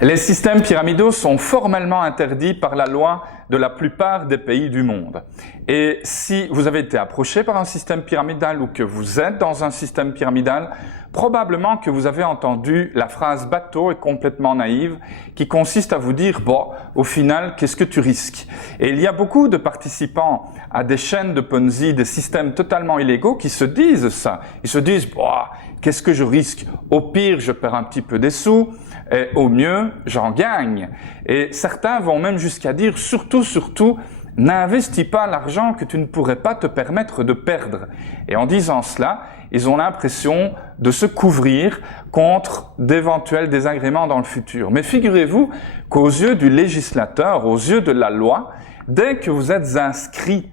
Les systèmes pyramidaux sont formellement interdits par la loi de la plupart des pays du monde. Et si vous avez été approché par un système pyramidal ou que vous êtes dans un système pyramidal, probablement que vous avez entendu la phrase bateau et complètement naïve qui consiste à vous dire « bon, au final, qu'est-ce que tu risques ?» Et il y a beaucoup de participants à des chaînes de Ponzi, des systèmes totalement illégaux qui se disent ça. Ils se disent « bon, qu'est-ce que je risque? Au pire, je perds un petit peu des sous. Et au mieux, j'en gagne. » Et certains vont même jusqu'à dire surtout, n'investis pas l'argent que tu ne pourrais pas te permettre de perdre. Et en disant cela, ils ont l'impression de se couvrir contre d'éventuels désagréments dans le futur. Mais figurez-vous qu'aux yeux du législateur, aux yeux de la loi, dès que vous êtes inscrit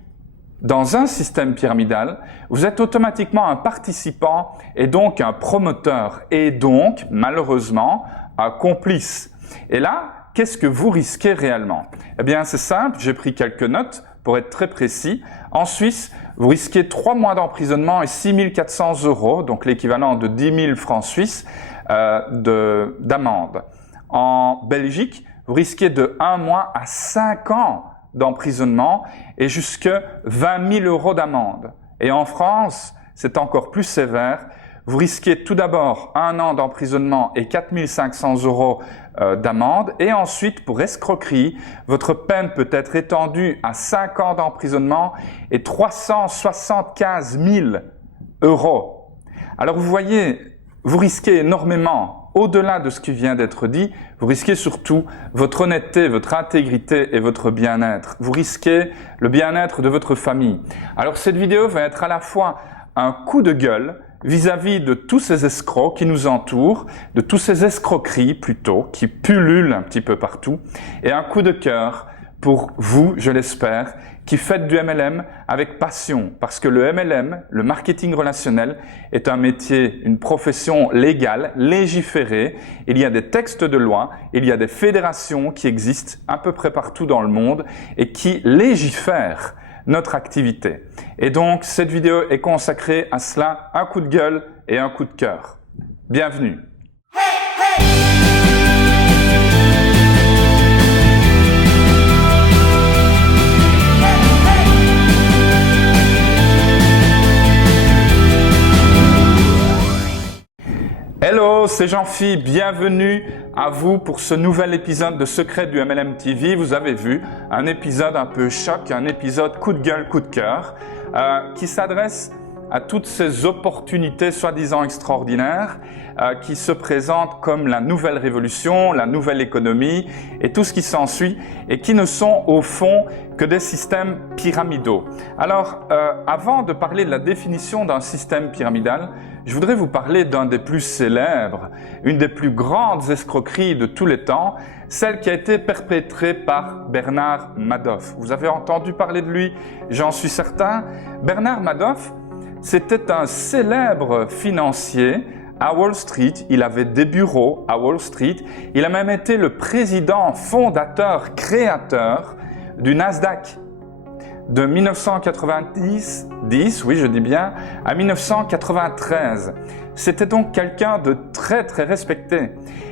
dans un système pyramidal, vous êtes automatiquement un participant et donc un promoteur et donc, malheureusement, un complice. Et là, qu'est-ce que vous risquez réellement? Eh bien, c'est simple, j'ai pris quelques notes pour être très précis. En Suisse, vous risquez 3 mois d'emprisonnement et 6 400 €, donc l'équivalent de 10 000 francs suisses d'amende. En Belgique, vous risquez de 1 mois à 5 ans d'emprisonnement et jusque 20 000 € d'amende. Et en France, c'est encore plus sévère. Vous risquez tout d'abord 1 an d'emprisonnement et 4 500 € d'amende. Et ensuite, pour escroquerie, votre peine peut être étendue à 5 ans d'emprisonnement et 375 000 €. Alors vous voyez, vous risquez énormément. Au-delà de ce qui vient d'être dit, vous risquez surtout votre honnêteté, votre intégrité et votre bien-être. Vous risquez le bien-être de votre famille. Alors cette vidéo va être à la fois un coup de gueule vis-à-vis de tous ces escrocs qui nous entourent, de tous ces escroqueries plutôt, qui pullulent un petit peu partout, et un coup de cœur pour vous, je l'espère, qui faites du MLM avec passion, parce que le MLM, le marketing relationnel, est un métier, une profession légale, légiférée. Il y a des textes de loi, il y a des fédérations qui existent à peu près partout dans le monde et qui légifèrent notre activité. Et donc, cette vidéo est consacrée à cela, un coup de gueule et un coup de cœur. Bienvenue! Hello, c'est Jean-Phi, bienvenue à vous pour ce nouvel épisode de Secrets du MLM TV. Vous avez vu, un épisode un peu choc, un épisode coup de gueule, coup de cœur, qui s'adresse à toutes ces opportunités soi-disant extraordinaires qui se présentent comme la nouvelle révolution, la nouvelle économie et tout ce qui s'ensuit et qui ne sont au fond que des systèmes pyramidaux. Alors, avant de parler de la définition d'un système pyramidal, je voudrais vous parler d'un des plus célèbres, une des plus grandes escroqueries de tous les temps, celle qui a été perpétrée par Bernard Madoff. Vous avez entendu parler de lui, j'en suis certain. Bernard Madoff, c'était un célèbre financier à Wall Street. Il avait des bureaux à Wall Street. Il a même été le président fondateur, créateur du Nasdaq. De 1990, oui je dis bien, à 1993. C'était donc quelqu'un de très respecté.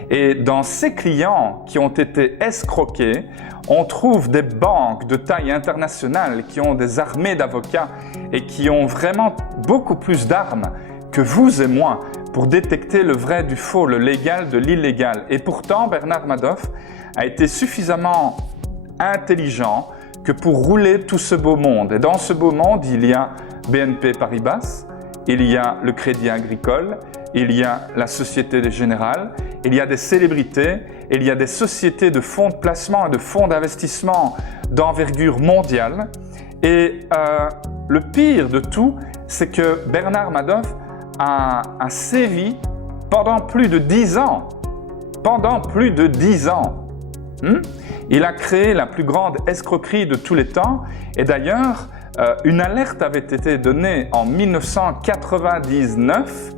Et dans ses clients qui ont été escroqués, on trouve des banques de taille internationale qui ont des armées d'avocats et qui ont vraiment beaucoup plus d'armes que vous et moi pour détecter le vrai du faux, le légal de l'illégal. Et pourtant, Bernard Madoff a été suffisamment intelligent que pour rouler tout ce beau monde. Et dans ce beau monde, il y a BNP Paribas, il y a le Crédit Agricole, il y a la Société Générale, il y a des célébrités, il y a des sociétés de fonds de placement et de fonds d'investissement d'envergure mondiale. Et le pire de tout, c'est que Bernard Madoff a sévi pendant plus de 10 ans. Pendant plus de 10 ans. Il a créé la plus grande escroquerie de tous les temps et d'ailleurs, une alerte avait été donnée en 1999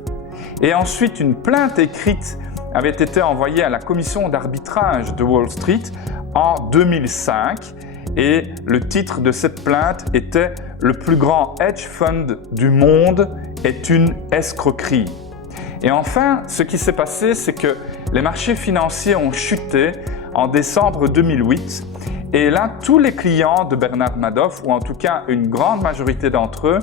et ensuite une plainte écrite avait été envoyée à la commission d'arbitrage de Wall Street en 2005 et le titre de cette plainte était « Le plus grand hedge fund du monde est une escroquerie ». Et enfin, ce qui s'est passé, c'est que les marchés financiers ont chuté en décembre 2008 et là, tous les clients de Bernard Madoff, ou en tout cas une grande majorité d'entre eux,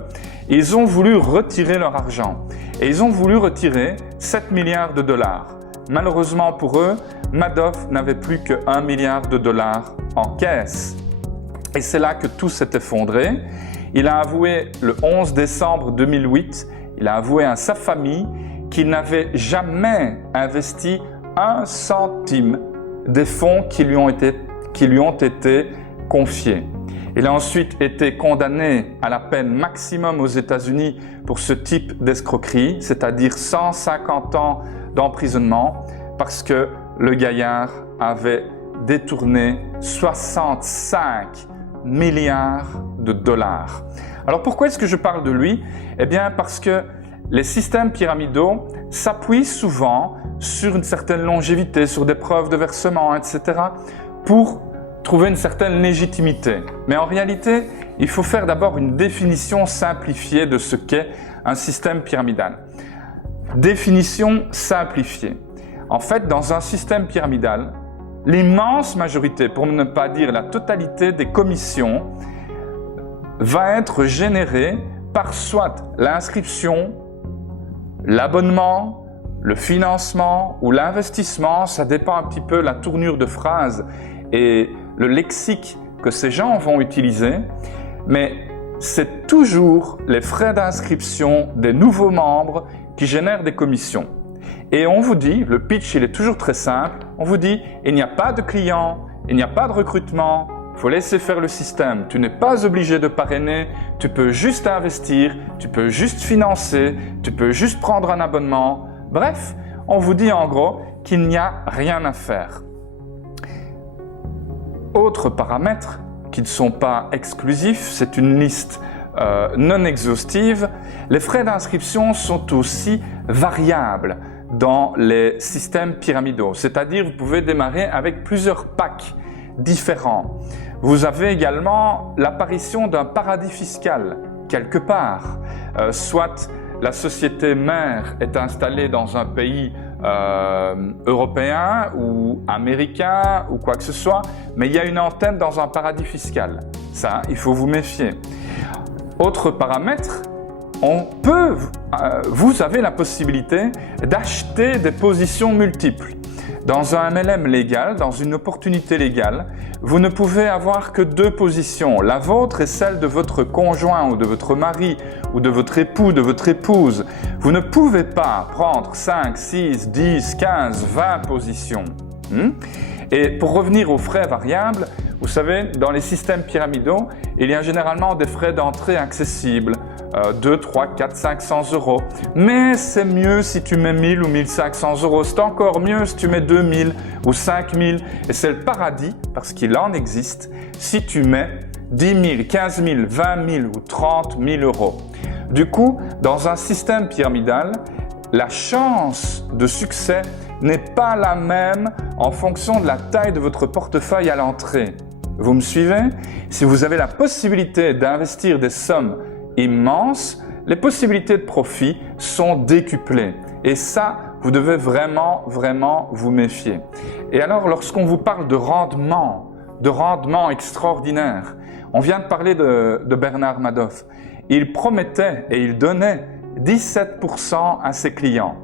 ils ont voulu retirer leur argent et ils ont voulu retirer 7 milliards de dollars. Malheureusement pour eux, Madoff n'avait plus que 1 milliard de dollars en caisse. Et c'est là que tout s'est effondré. Il a avoué le 11 décembre 2008, il a avoué à sa famille qu'il n'avait jamais investi 1 centime des fonds qui lui ont été confiés. Il a ensuite été condamné à la peine maximum aux États-Unis pour ce type d'escroquerie, c'est-à-dire 150 ans d'emprisonnement, parce que le gaillard avait détourné 65 milliards de dollars. Alors pourquoi est-ce que je parle de lui? Eh bien parce que les systèmes pyramidaux s'appuient souvent sur une certaine longévité, sur des preuves de versement, etc. pour trouver une certaine légitimité. Mais en réalité, il faut faire d'abord une définition simplifiée de ce qu'est un système pyramidal. Définition simplifiée. En fait, dans un système pyramidal, l'immense majorité, pour ne pas dire la totalité des commissions, va être générée par soit l'inscription, l'abonnement, le financement ou l'investissement, ça dépend un petit peu de la tournure de phrase et le lexique que ces gens vont utiliser, mais c'est toujours les frais d'inscription des nouveaux membres qui génèrent des commissions. Et on vous dit, le pitch il est toujours très simple, on vous dit il n'y a pas de clients, il n'y a pas de recrutement, il faut laisser faire le système, tu n'es pas obligé de parrainer, tu peux juste investir, tu peux juste financer, tu peux juste prendre un abonnement. Bref, on vous dit en gros qu'il n'y a rien à faire. Autres paramètres qui ne sont pas exclusifs, c'est une liste non exhaustive. Les frais d'inscription sont aussi variables dans les systèmes pyramidaux, c'est-à-dire vous pouvez démarrer avec plusieurs packs différents. Vous avez également l'apparition d'un paradis fiscal quelque part, soit la société mère est installée dans un pays européen ou américain ou quoi que ce soit, mais il y a une antenne dans un paradis fiscal. Ça, il faut vous méfier. Autre paramètre, vous avez la possibilité d'acheter des positions multiples. Dans un MLM légal, dans une opportunité légale, vous ne pouvez avoir que 2 positions. La vôtre et celle de votre conjoint ou de votre mari ou de votre époux, de votre épouse. Vous ne pouvez pas prendre 5, 6, 10, 15, 20 positions. Et pour revenir aux frais variables, vous savez, dans les systèmes pyramidaux, il y a généralement des frais d'entrée accessibles, 2, 3, 4, 500 €. Mais c'est mieux si tu mets 1000 ou 1500 €. C'est encore mieux si tu mets 2000 ou 5000. Et c'est le paradis, parce qu'il en existe, si tu mets 10 000, 15 000, 20 000 ou 30 000 €. Du coup, dans un système pyramidal, la chance de succès n'est pas la même en fonction de la taille de votre portefeuille à l'entrée. Vous me suivez? Si vous avez la possibilité d'investir des sommes immenses, les possibilités de profit sont décuplées. Et ça, vous devez vraiment vous méfier. Et alors, lorsqu'on vous parle de rendement extraordinaire, on vient de parler de Bernard Madoff. Il promettait et il donnait 17% à ses clients.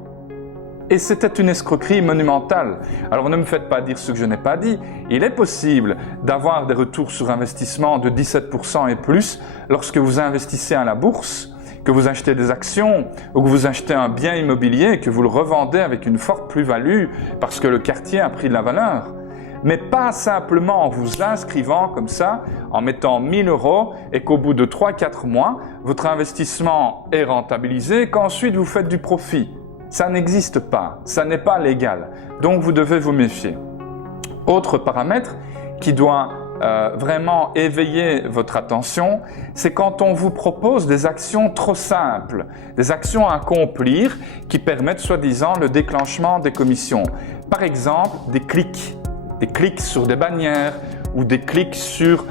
Et c'était une escroquerie monumentale. Alors ne me faites pas dire ce que je n'ai pas dit. Il est possible d'avoir des retours sur investissement de 17% et plus lorsque vous investissez à la bourse, que vous achetez des actions ou que vous achetez un bien immobilier et que vous le revendez avec une forte plus-value parce que le quartier a pris de la valeur. Mais pas simplement en vous inscrivant comme ça, en mettant 1000 € et qu'au bout de 3-4 mois, votre investissement est rentabilisé et qu'ensuite vous faites du profit. Ça n'existe pas, ça n'est pas légal, donc vous devez vous méfier. Autre paramètre qui doit vraiment éveiller votre attention, c'est quand on vous propose des actions trop simples, des actions à accomplir qui permettent soi-disant le déclenchement des commissions. Par exemple, des clics sur des bannières ou des clics sur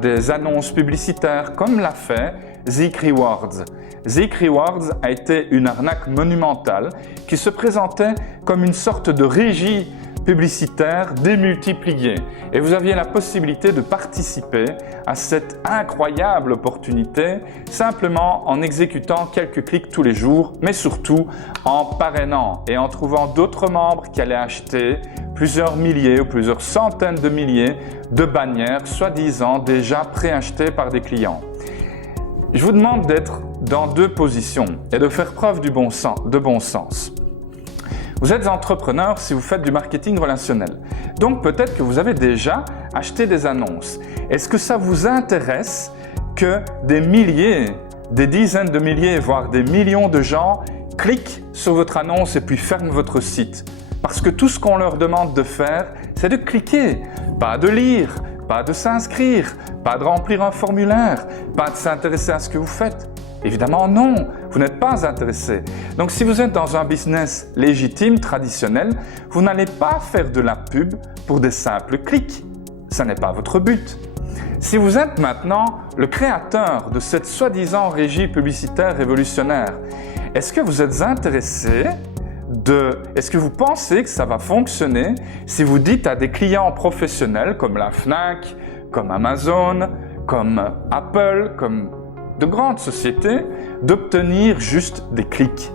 des annonces publicitaires comme l'a fait Zik Rewards. Zik Rewards a été une arnaque monumentale qui se présentait comme une sorte de régie publicitaire démultipliée et vous aviez la possibilité de participer à cette incroyable opportunité simplement en exécutant quelques clics tous les jours, mais surtout en parrainant et en trouvant d'autres membres qui allaient acheter plusieurs milliers ou plusieurs centaines de milliers de bannières soi-disant déjà préachetées par des clients. Je vous demande d'être dans deux positions et de faire preuve de bon sens. Vous êtes entrepreneur si vous faites du marketing relationnel. Donc peut-être que vous avez déjà acheté des annonces. Est-ce que ça vous intéresse que des milliers, des dizaines de milliers, voire des millions de gens cliquent sur votre annonce et puis ferment votre site? Parce que tout ce qu'on leur demande de faire, c'est de cliquer, pas de lire, pas de s'inscrire, pas de remplir un formulaire, pas de s'intéresser à ce que vous faites. Évidemment non, vous n'êtes pas intéressé. Donc si vous êtes dans un business légitime, traditionnel, vous n'allez pas faire de la pub pour des simples clics. Ce n'est pas votre but. Si vous êtes maintenant le créateur de cette soi-disant régie publicitaire révolutionnaire, est-ce que vous êtes intéressé est-ce que vous pensez que ça va fonctionner si vous dites à des clients professionnels comme la Fnac, comme Amazon, comme Apple, comme de grandes sociétés, d'obtenir juste des clics?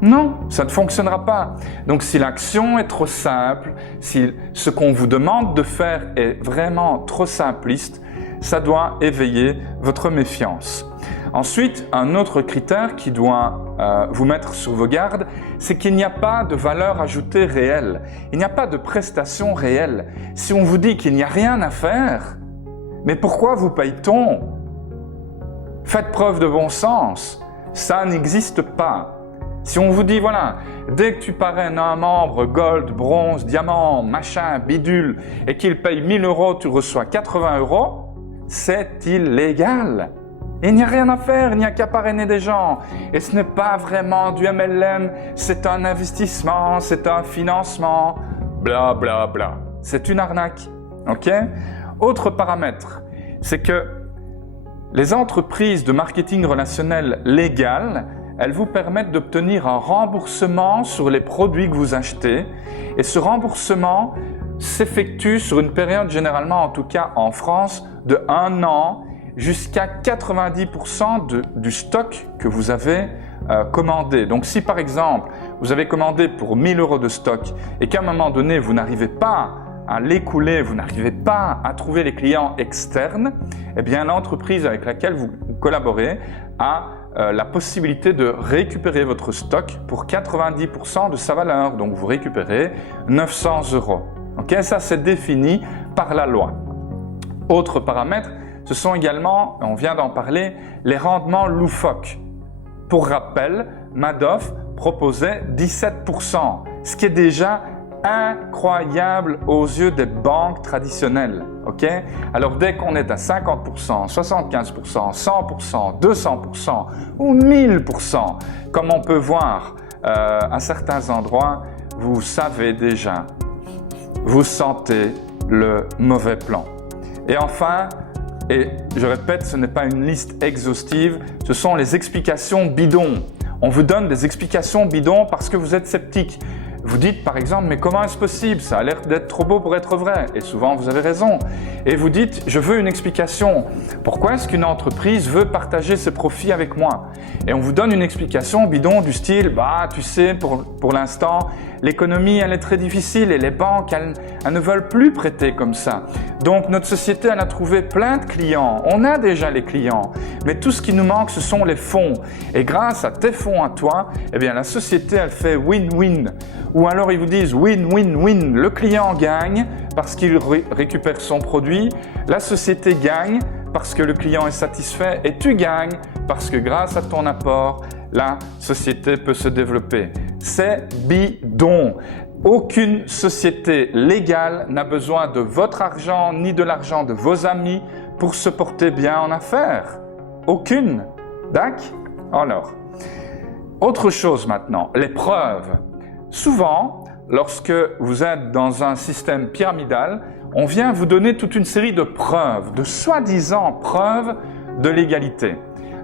Non, ça ne fonctionnera pas. Donc si l'action est trop simple, si ce qu'on vous demande de faire est vraiment trop simpliste, ça doit éveiller votre méfiance. Ensuite, un autre critère qui doit vous mettre sur vos gardes, c'est qu'il n'y a pas de valeur ajoutée réelle. Il n'y a pas de prestation réelle. Si on vous dit qu'il n'y a rien à faire, mais pourquoi vous paye-t-on? Faites preuve de bon sens. Ça n'existe pas. Si on vous dit, voilà, dès que tu parraines un membre gold, bronze, diamant, machin, bidule, et qu'il paye 1000 €, tu reçois 80 €, c'est illégal. Il n'y a rien à faire, il n'y a qu'à parrainer des gens. Et ce n'est pas vraiment du MLM, c'est un investissement, c'est un financement, bla bla bla. C'est une arnaque, ok? Autre paramètre, c'est que les entreprises de marketing relationnel légales, elles vous permettent d'obtenir un remboursement sur les produits que vous achetez. Et ce remboursement s'effectue sur une période, généralement en tout cas en France, de 1 an, jusqu'à 90% du stock que vous avez commandé. Donc si par exemple, vous avez commandé pour 1000 € de stock et qu'à un moment donné, vous n'arrivez pas à l'écouler, vous n'arrivez pas à trouver les clients externes, eh bien l'entreprise avec laquelle vous collaborez a la possibilité de récupérer votre stock pour 90% de sa valeur. Donc vous récupérez 900 €. Okay, ça c'est défini par la loi. Autre paramètre, ce sont également, on vient d'en parler, les rendements loufoques. Pour rappel, Madoff proposait 17%, ce qui est déjà incroyable aux yeux des banques traditionnelles. Okay? Alors dès qu'on est à 50%, 75%, 100%, 200% ou 1000%, comme on peut voir à certains endroits, vous savez déjà, vous sentez le mauvais plan. Et enfin, et je répète, ce n'est pas une liste exhaustive, ce sont les explications bidons. On vous donne des explications bidons parce que vous êtes sceptique. Vous dites par exemple, mais comment est-ce possible? Ça a l'air d'être trop beau pour être vrai. Et souvent, vous avez raison. Et vous dites, je veux une explication. Pourquoi est-ce qu'une entreprise veut partager ses profits avec moi? Et on vous donne une explication bidon du style, bah tu sais, pour l'instant, l'économie, elle est très difficile et les banques, elles ne veulent plus prêter comme ça. Donc notre société, elle a trouvé plein de clients. On a déjà les clients. Mais tout ce qui nous manque, ce sont les fonds. Et grâce à tes fonds à toi, eh bien la société, elle fait win-win. Ou alors ils vous disent win-win-win, le client gagne parce qu'il récupère son produit, la société gagne parce que le client est satisfait et tu gagnes parce que grâce à ton apport, la société peut se développer. C'est bidon. Aucune société légale n'a besoin de votre argent ni de l'argent de vos amis pour se porter bien en affaires. Aucune. D'accord? Alors, autre chose maintenant, les preuves. Souvent, lorsque vous êtes dans un système pyramidal, on vient vous donner toute une série de preuves, de soi-disant preuves de légalité.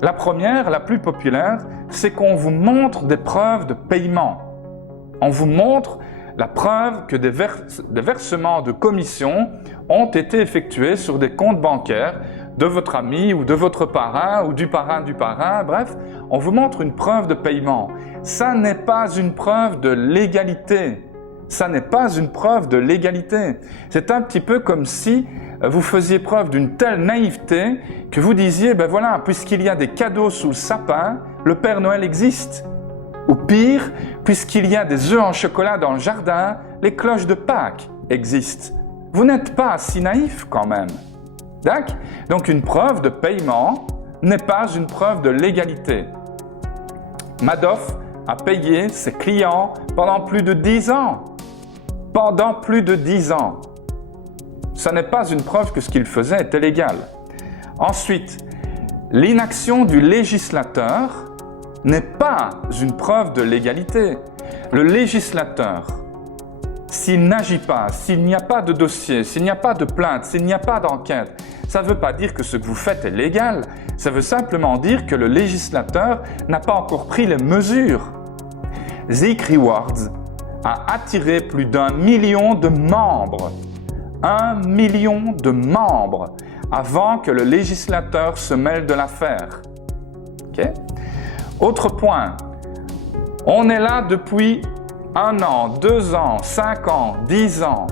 La première, la plus populaire, c'est qu'on vous montre des preuves de paiement. On vous montre la preuve que des versements de commission ont été effectués sur des comptes bancaires de votre ami ou de votre parrain ou du parrain, bref, on vous montre une preuve de paiement. Ça n'est pas une preuve de légalité. Ça n'est pas une preuve de légalité. C'est un petit peu comme si vous faisiez preuve d'une telle naïveté que vous disiez, ben voilà, puisqu'il y a des cadeaux sous le sapin, le Père Noël existe. Ou pire, puisqu'il y a des œufs en chocolat dans le jardin, les cloches de Pâques existent. Vous n'êtes pas si naïf quand même. D'accord ? Donc une preuve de paiement n'est pas une preuve de légalité. Madoff a payé ses clients pendant plus de 10 ans. Pendant plus de 10 ans. Ça n'est pas une preuve que ce qu'il faisait était légal. Ensuite, l'inaction du législateur n'est pas une preuve de légalité. Le législateur, s'il n'agit pas, s'il n'y a pas de dossier, s'il n'y a pas de plainte, s'il n'y a pas d'enquête, ça ne veut pas dire que ce que vous faites est légal. Ça veut simplement dire que le législateur n'a pas encore pris les mesures. Zeek Rewards a attiré plus d'1 million de membres. 1 million de membres avant que le législateur se mêle de l'affaire. Okay? Autre point, on est là depuis 1 an, 2 ans, 5 ans, 10 ans.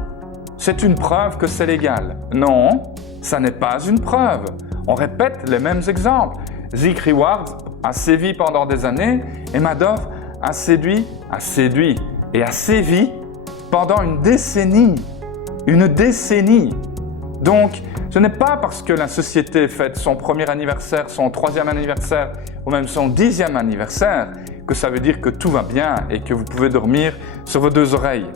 C'est une preuve que c'est légal. Non, ça n'est pas une preuve. On répète les mêmes exemples. Zeek Rewards a sévi pendant des années et Madoff a séduit et a sévi pendant une décennie. Une décennie. Donc, ce n'est pas parce que la société fête son premier anniversaire, son 3e anniversaire ou même son 10e anniversaire que ça veut dire que tout va bien et que vous pouvez dormir sur vos 2 oreilles.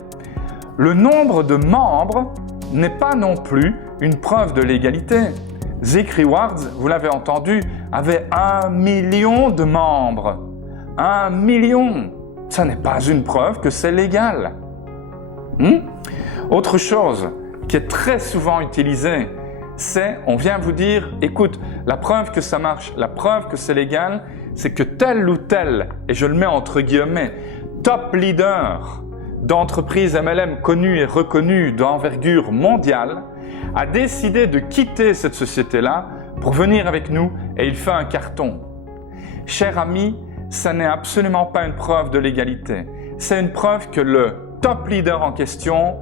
Le nombre de membres n'est pas non plus une preuve de légalité. Zeek Rewards, vous l'avez entendu, avait 1 million de membres. 1 million! Ça n'est pas une preuve que c'est légal. Autre chose qui est très souvent utilisée, c'est, on vient vous dire, écoute, la preuve que ça marche, la preuve que c'est légal, c'est que tel ou tel, et je le mets entre guillemets, top leader d'entreprise MLM connue et reconnue d'envergure mondiale, a décidé de quitter cette société-là pour venir avec nous et il fait un carton. Cher ami, ça n'est absolument pas une preuve de légalité. C'est une preuve que le top leader en question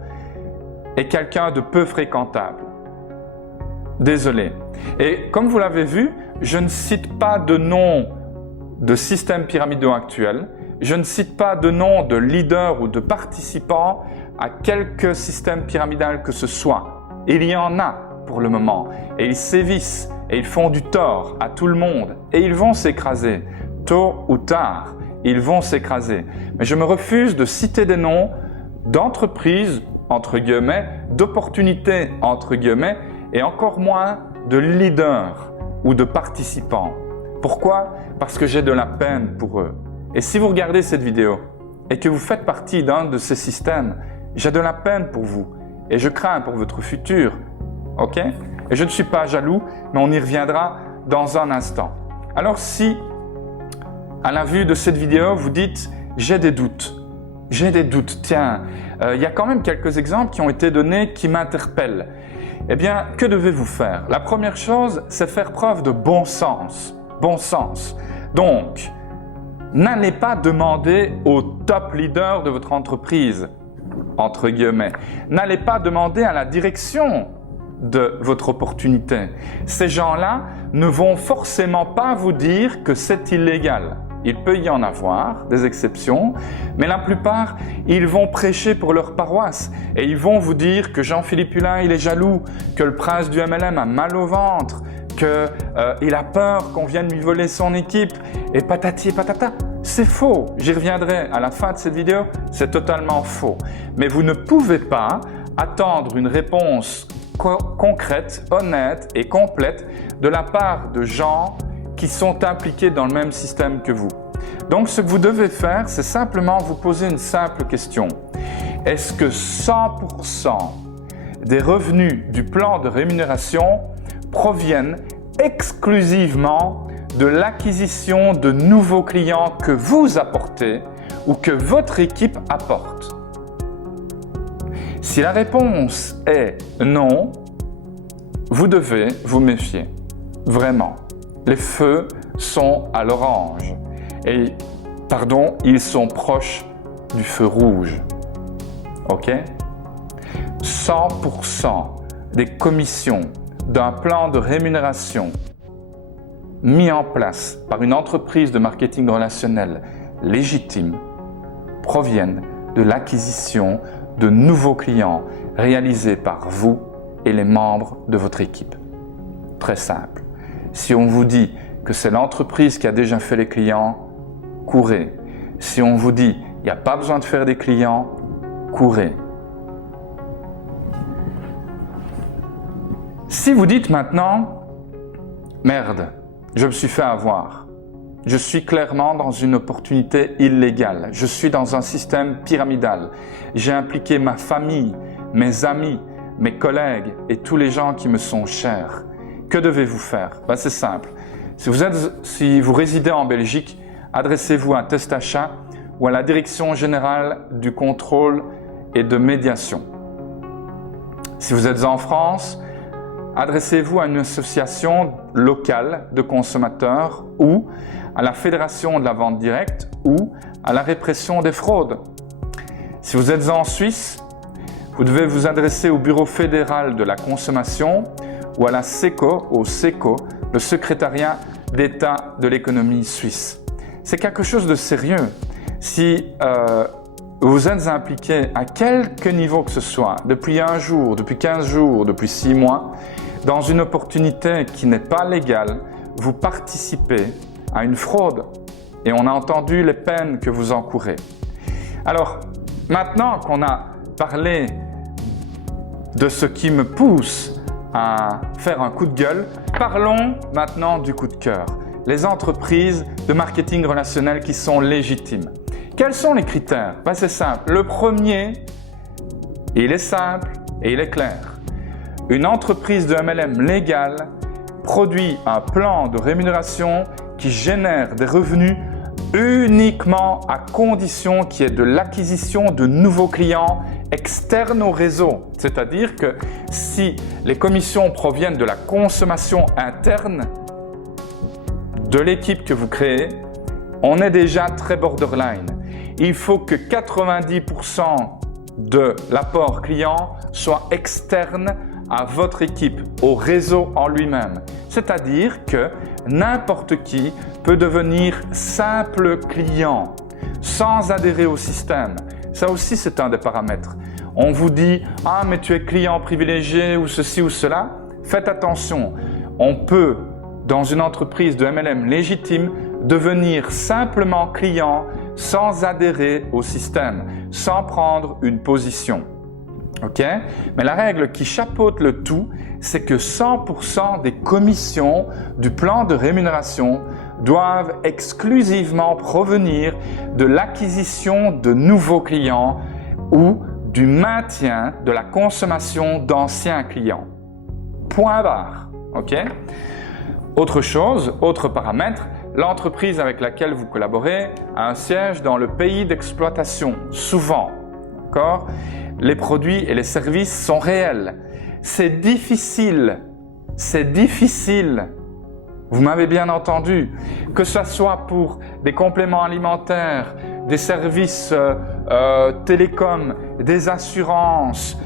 est quelqu'un de peu fréquentable. Désolé. Et comme vous l'avez vu, je ne cite pas de nom de systèmes pyramidaux actuels, je ne cite pas de nom de leaders ou de participants à quelque système pyramidal que ce soit. Il y en a pour le moment et ils sévissent et ils font du tort à tout le monde et ils vont s'écraser. Tôt ou tard, ils vont s'écraser. Mais je me refuse de citer des noms d'entreprises, entre guillemets, d'opportunités, entre guillemets, et encore moins de leaders ou de participants. Pourquoi? Parce que j'ai de la peine pour eux. Et si vous regardez cette vidéo et que vous faites partie d'un de ces systèmes, j'ai de la peine pour vous et je crains pour votre futur. Ok? Et je ne suis pas jaloux, mais on y reviendra dans un instant. Alors si, à la vue de cette vidéo, vous dites « j'ai des doutes », tiens, il y a quand même quelques exemples qui ont été donnés qui m'interpellent. Eh bien, que devez-vous faire? La première chose, c'est faire preuve de bon sens. Bon sens. Donc, n'allez pas demander au top leader de votre entreprise, entre guillemets. N'allez pas demander à la direction de votre opportunité. Ces gens-là ne vont forcément pas vous dire que c'est illégal. Il peut y en avoir des exceptions, mais la plupart, ils vont prêcher pour leur paroisse et ils vont vous dire que Jean-Philippe Hulin, il est jaloux, que le prince du MLM a mal au ventre, qu'il a peur qu'on vienne lui voler son équipe et patati et patata. C'est faux, j'y reviendrai à la fin de cette vidéo, c'est totalement faux. Mais vous ne pouvez pas attendre une réponse concrète, honnête et complète de la part de gens qui sont impliqués dans le même système que vous. Donc ce que vous devez faire, c'est simplement vous poser une simple question. Est-ce que 100% des revenus du plan de rémunération proviennent exclusivement de l'acquisition de nouveaux clients que vous apportez ou que votre équipe apporte? Si la réponse est non, vous devez vous méfier. Vraiment. Les feux sont à l'orange. Et, pardon, ils sont proches du feu rouge. OK? 100% des commissions d'un plan de rémunération mis en place par une entreprise de marketing relationnel légitime proviennent de l'acquisition de nouveaux clients réalisés par vous et les membres de votre équipe. Très simple. Si on vous dit que c'est l'entreprise qui a déjà fait les clients, courez. Si on vous dit il n'y a pas besoin de faire des clients, courez. Si vous dites maintenant, merde, je me suis fait avoir. Je suis clairement dans une opportunité illégale. Je suis dans un système pyramidal. J'ai impliqué ma famille, mes amis, mes collègues et tous les gens qui me sont chers. Que devez-vous faire? C'est simple. Si vous résidez en Belgique, adressez-vous à Test Achat ou à la Direction Générale du Contrôle et de Médiation. Si vous êtes en France, adressez-vous à une association locale de consommateurs ou à la Fédération de la vente directe ou à la répression des fraudes. Si vous êtes en Suisse, vous devez vous adresser au Bureau fédéral de la consommation ou à la SECO, le secrétariat d'État de l'économie suisse. C'est quelque chose de sérieux. Si vous êtes impliqué à quelque niveau que ce soit, depuis 1 jour, depuis 15 jours, depuis 6 mois, dans une opportunité qui n'est pas légale, vous participez à une fraude et on a entendu les peines que vous encourez. Alors, maintenant qu'on a parlé de ce qui me pousse à faire un coup de gueule, parlons maintenant du coup de cœur. Les entreprises de marketing relationnel qui sont légitimes. Quels sont les critères? C'est simple. Le premier, il est simple et il est clair. Une entreprise de MLM légale produit un plan de rémunération qui génère des revenus uniquement à condition qu'il y ait de l'acquisition de nouveaux clients externes au réseau. C'est-à-dire que si les commissions proviennent de la consommation interne de l'équipe que vous créez, on est déjà très borderline. Il faut que 90% de l'apport client soit externe à votre équipe, au réseau en lui-même. C'est-à-dire que n'importe qui peut devenir simple client sans adhérer au système. Ça aussi, c'est un des paramètres. On vous dit « Ah, mais tu es client privilégié ou ceci ou cela ». Faites attention. On peut, dans une entreprise de MLM légitime, devenir simplement client sans adhérer au système, sans prendre une position. OK? Mais la règle qui chapeaute le tout, c'est que 100% des commissions du plan de rémunération doivent exclusivement provenir de l'acquisition de nouveaux clients ou du maintien de la consommation d'anciens clients. Point barre. OK? Autre chose, autre paramètre, l'entreprise avec laquelle vous collaborez a un siège dans le pays d'exploitation, souvent. D'accord? Les produits et les services sont réels. C'est difficile. Vous m'avez bien entendu. Que ce soit pour des compléments alimentaires, des services télécoms, des assurances,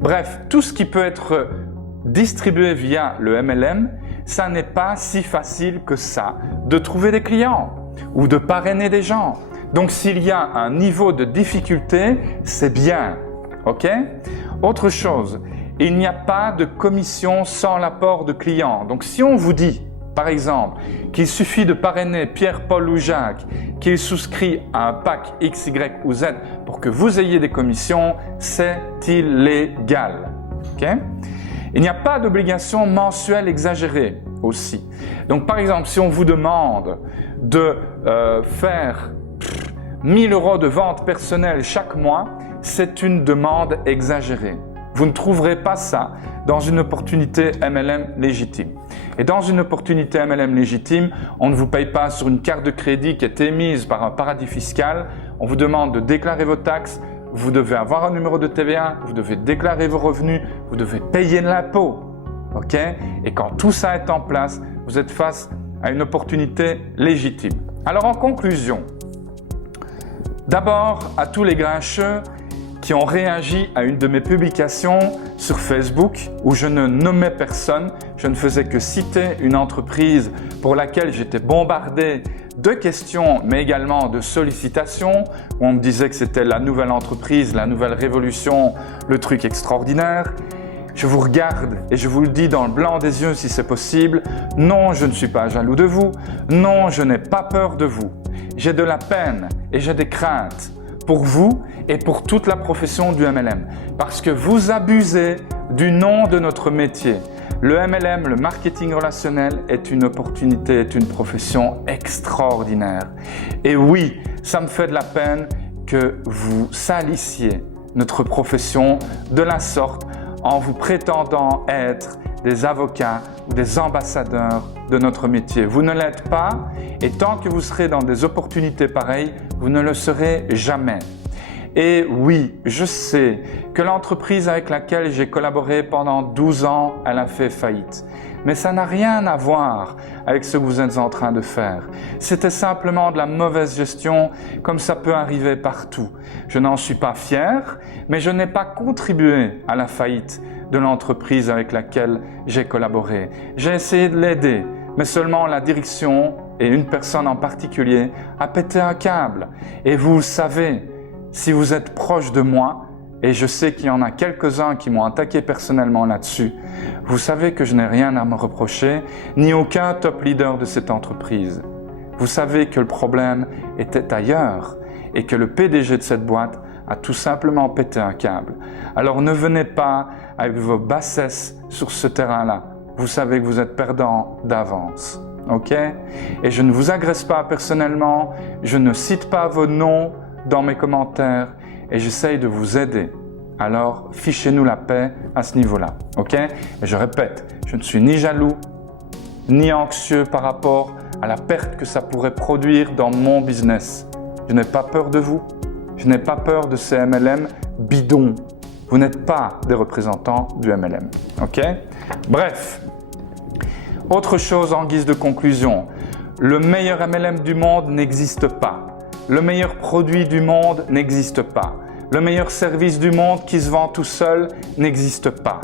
bref, tout ce qui peut être distribué via le MLM, ça n'est pas si facile que ça de trouver des clients ou de parrainer des gens. Donc, s'il y a un niveau de difficulté, c'est bien. OK? Autre chose, il n'y a pas de commission sans l'apport de clients. Donc, si on vous dit, par exemple, qu'il suffit de parrainer Pierre, Paul ou Jacques, qu'il souscrit à un pack X, Y ou Z pour que vous ayez des commissions, c'est illégal. OK? Il n'y a pas d'obligation mensuelle exagérée aussi. Donc, par exemple, si on vous demande de faire 1 000 € de vente personnelle chaque mois, c'est une demande exagérée. Vous ne trouverez pas ça dans une opportunité MLM légitime. Et dans une opportunité MLM légitime, on ne vous paye pas sur une carte de crédit qui est émise par un paradis fiscal. On vous demande de déclarer vos taxes, vous devez avoir un numéro de TVA, vous devez déclarer vos revenus, vous devez payer de l'impôt. OK? Et quand tout ça est en place, vous êtes face à une opportunité légitime. Alors en conclusion, d'abord à tous les grincheux qui ont réagi à une de mes publications sur Facebook où je ne nommais personne, je ne faisais que citer une entreprise pour laquelle j'étais bombardé de questions mais également de sollicitations où on me disait que c'était la nouvelle entreprise, la nouvelle révolution, le truc extraordinaire. Je vous regarde et je vous le dis dans le blanc des yeux si c'est possible, non, je ne suis pas jaloux de vous, non, je n'ai pas peur de vous. J'ai de la peine et j'ai des craintes pour vous et pour toute la profession du MLM parce que vous abusez du nom de notre métier. Le MLM, le marketing relationnel, est une opportunité, est une profession extraordinaire. Et oui, ça me fait de la peine que vous salissiez notre profession de la sorte en vous prétendant être des avocats ou des ambassadeurs de notre métier. Vous ne l'êtes pas et tant que vous serez dans des opportunités pareilles, vous ne le serez jamais. Et oui, je sais que l'entreprise avec laquelle j'ai collaboré pendant 12 ans, elle a fait faillite. Mais ça n'a rien à voir avec ce que vous êtes en train de faire. C'était simplement de la mauvaise gestion, comme ça peut arriver partout. Je n'en suis pas fier, mais je n'ai pas contribué à la faillite de l'entreprise avec laquelle j'ai collaboré. J'ai essayé de l'aider, mais seulement la direction et une personne en particulier a pété un câble. Et vous savez, si vous êtes proche de moi, et je sais qu'il y en a quelques-uns qui m'ont attaqué personnellement là-dessus, vous savez que je n'ai rien à me reprocher, ni aucun top leader de cette entreprise. Vous savez que le problème était ailleurs et que le PDG de cette boîte a tout simplement pété un câble. Alors ne venez pas avec vos bassesses sur ce terrain-là. Vous savez que vous êtes perdant d'avance. OK? Et je ne vous agresse pas personnellement, je ne cite pas vos noms dans mes commentaires et j'essaye de vous aider. Alors, fichez-nous la paix à ce niveau-là. OK? Et je répète, je ne suis ni jaloux, ni anxieux par rapport à la perte que ça pourrait produire dans mon business. Je n'ai pas peur de vous. Je n'ai pas peur de ces MLM bidons. Vous n'êtes pas des représentants du MLM. OK? Bref, autre chose en guise de conclusion. Le meilleur MLM du monde n'existe pas. Le meilleur produit du monde n'existe pas. Le meilleur service du monde qui se vend tout seul n'existe pas.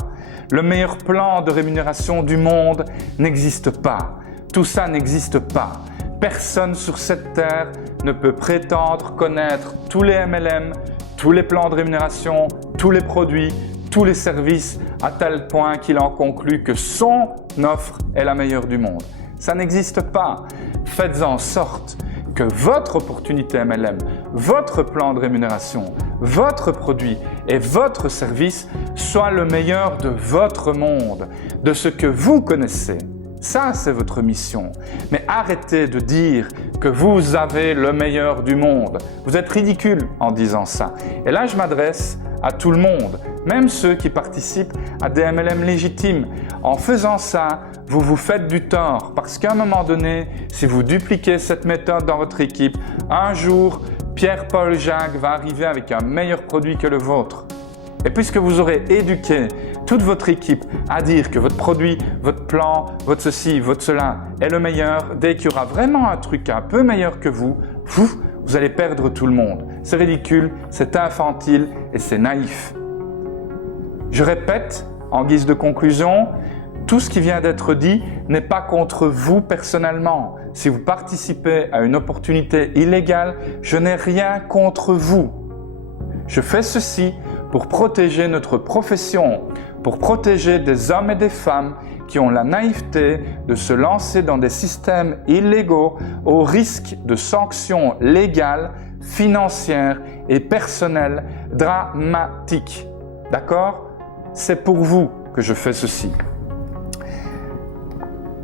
Le meilleur plan de rémunération du monde n'existe pas. Tout ça n'existe pas. Personne sur cette terre ne peut prétendre connaître tous les MLM, tous les plans de rémunération, tous les produits, tous les services à tel point qu'il en conclut que son offre est la meilleure du monde. Ça n'existe pas. Faites en sorte que votre opportunité MLM, votre plan de rémunération, votre produit et votre service soient le meilleur de votre monde, de ce que vous connaissez. Ça, c'est votre mission. Mais arrêtez de dire que vous avez le meilleur du monde. Vous êtes ridicule en disant ça. Et là, je m'adresse à tout le monde, même ceux qui participent à des MLM légitimes. En faisant ça, vous vous faites du tort parce qu'à un moment donné, si vous dupliquez cette méthode dans votre équipe, un jour, Pierre, Paul, Jacques va arriver avec un meilleur produit que le vôtre. Et puisque vous aurez éduqué toute votre équipe à dire que votre produit, votre plan, votre ceci, votre cela est le meilleur, dès qu'il y aura vraiment un truc un peu meilleur que vous, vous allez perdre tout le monde. C'est ridicule, c'est infantile et c'est naïf. Je répète, en guise de conclusion, tout ce qui vient d'être dit n'est pas contre vous personnellement. Si vous participez à une opportunité illégale, je n'ai rien contre vous. Je fais ceci pour protéger notre profession, pour protéger des hommes et des femmes qui ont la naïveté de se lancer dans des systèmes illégaux au risque de sanctions légales, financières et personnelles dramatiques. D'accord? C'est pour vous que je fais ceci.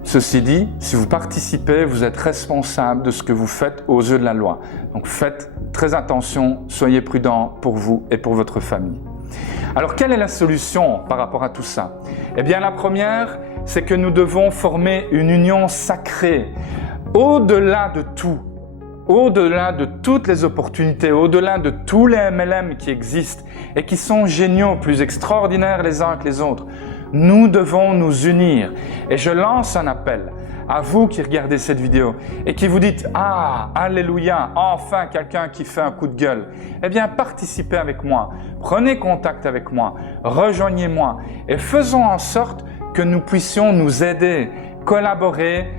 Ceci dit, si vous participez, vous êtes responsable de ce que vous faites aux yeux de la loi. Donc faites très attention, soyez prudents pour vous et pour votre famille. Alors, quelle est la solution par rapport à tout ça? Eh bien, la première, c'est que nous devons former une union sacrée. Au-delà de tout, au-delà de toutes les opportunités, au-delà de tous les MLM qui existent et qui sont géniaux, plus extraordinaires les uns que les autres, nous devons nous unir. Et je lance un appel à vous qui regardez cette vidéo et qui vous dites « Ah, alléluia, enfin quelqu'un qui fait un coup de gueule ». Eh bien, participez avec moi, prenez contact avec moi, rejoignez-moi et faisons en sorte que nous puissions nous aider, collaborer,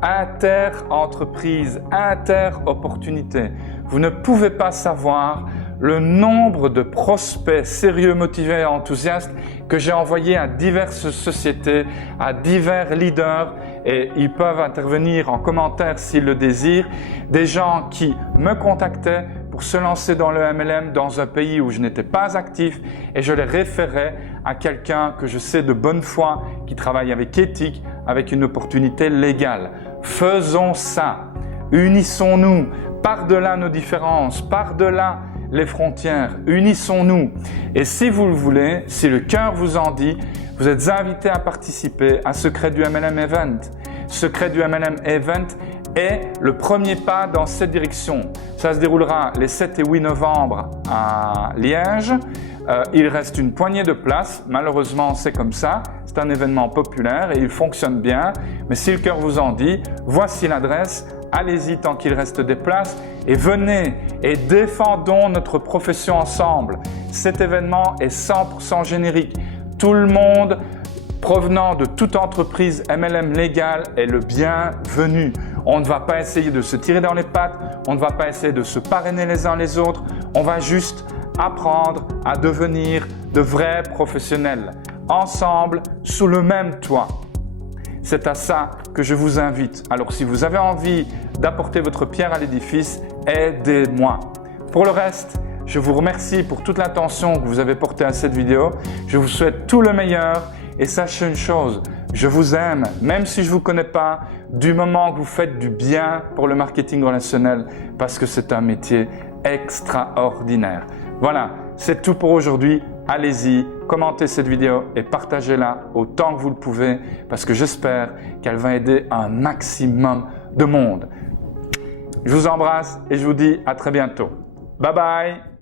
inter-entreprise, inter-opportunité. Vous ne pouvez pas savoir le nombre de prospects sérieux, motivés et enthousiastes que j'ai envoyés à diverses sociétés, à divers leaders, et ils peuvent intervenir en commentaire s'ils le désirent, des gens qui me contactaient pour se lancer dans le MLM dans un pays où je n'étais pas actif et je les référais à quelqu'un que je sais de bonne foi, qui travaille avec éthique, avec une opportunité légale. Faisons ça, unissons-nous, par-delà nos différences, par-delà les frontières, unissons-nous. Et si vous le voulez, si le cœur vous en dit, vous êtes invité à participer à Secret du MLM Event. Secret du MLM Event est le premier pas dans cette direction. Ça se déroulera les 7 et 8 novembre à Liège. Il reste une poignée de places. Malheureusement, c'est comme ça. C'est un événement populaire et il fonctionne bien. Mais si le cœur vous en dit, voici l'adresse. Allez-y tant qu'il reste des places et venez et défendons notre profession ensemble. Cet événement est 100% générique. Tout le monde provenant de toute entreprise MLM légale est le bienvenu. On ne va pas essayer de se tirer dans les pattes, on ne va pas essayer de se parrainer les uns les autres, on va juste apprendre à devenir de vrais professionnels, ensemble, sous le même toit. C'est à ça que je vous invite. Alors si vous avez envie d'apporter votre pierre à l'édifice, aidez-moi. Pour le reste, je vous remercie pour toute l'attention que vous avez portée à cette vidéo. Je vous souhaite tout le meilleur et sachez une chose, je vous aime, même si je ne vous connais pas, du moment que vous faites du bien pour le marketing relationnel parce que c'est un métier extraordinaire. Voilà, c'est tout pour aujourd'hui. Allez-y, commentez cette vidéo et partagez-la autant que vous le pouvez parce que j'espère qu'elle va aider un maximum de monde. Je vous embrasse et je vous dis à très bientôt. Bye bye!